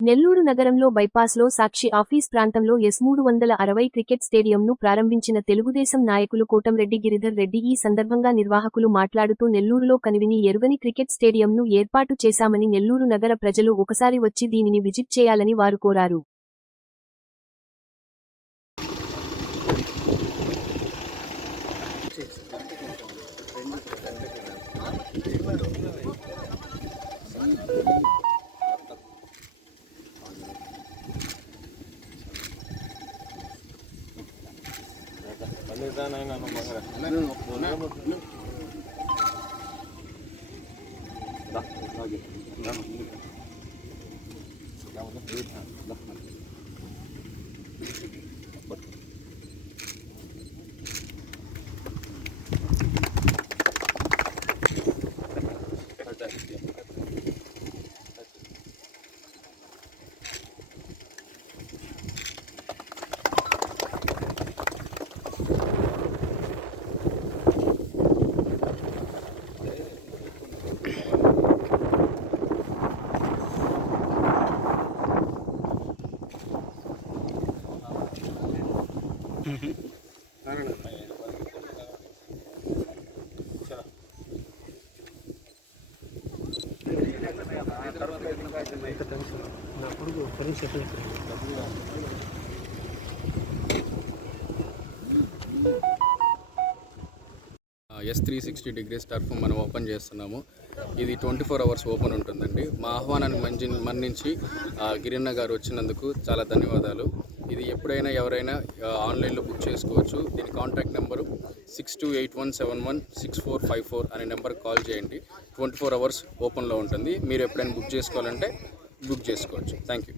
నెల్లూరు నగరంలో బైపాస్లో సాక్షి ఆఫీస్ ప్రాంతంలో S360 cricket స్టేడియంను ప్రారంభించిన తెలుగుదేశం నాయకులు కోటంరెడ్డి గిరిధర్ రెడ్డి. ఈ సందర్భంగా నిర్వాహకులు మాట్లాడుతూ నెల్లూరులో కనివిని ఎరుగని క్రికెట్ స్టేడియంను ఏర్పాటు చేశామని, నెల్లూరు నగర ప్రజలు ఒకసారి వచ్చి దీనిని విజిట్ చేయాలని వారు కోరారు. S360 degrees టర్ఫ్ మనం ఓపెన్ చేస్తున్నాము. ఇది 24 hours ఓపెన్ ఉంటుందండి. మా ఆహ్వానాన్ని మన్నించి గిరిన్న గారు వచ్చినందుకు చాలా ధన్యవాదాలు. ఇది ఎప్పుడైనా ఎవరైనా ఆన్లైన్లో బుక్ చేసుకోవచ్చు. దీని కాంటాక్ట్ నెంబరు 6281716454 అనే నెంబర్కి కాల్ చేయండి. 24 hours ఓపెన్లో ఉంటుంది. మీరు ఎప్పుడైనా బుక్ చేసుకోవాలంటే బుక్ చేసుకోవచ్చు. Thank you.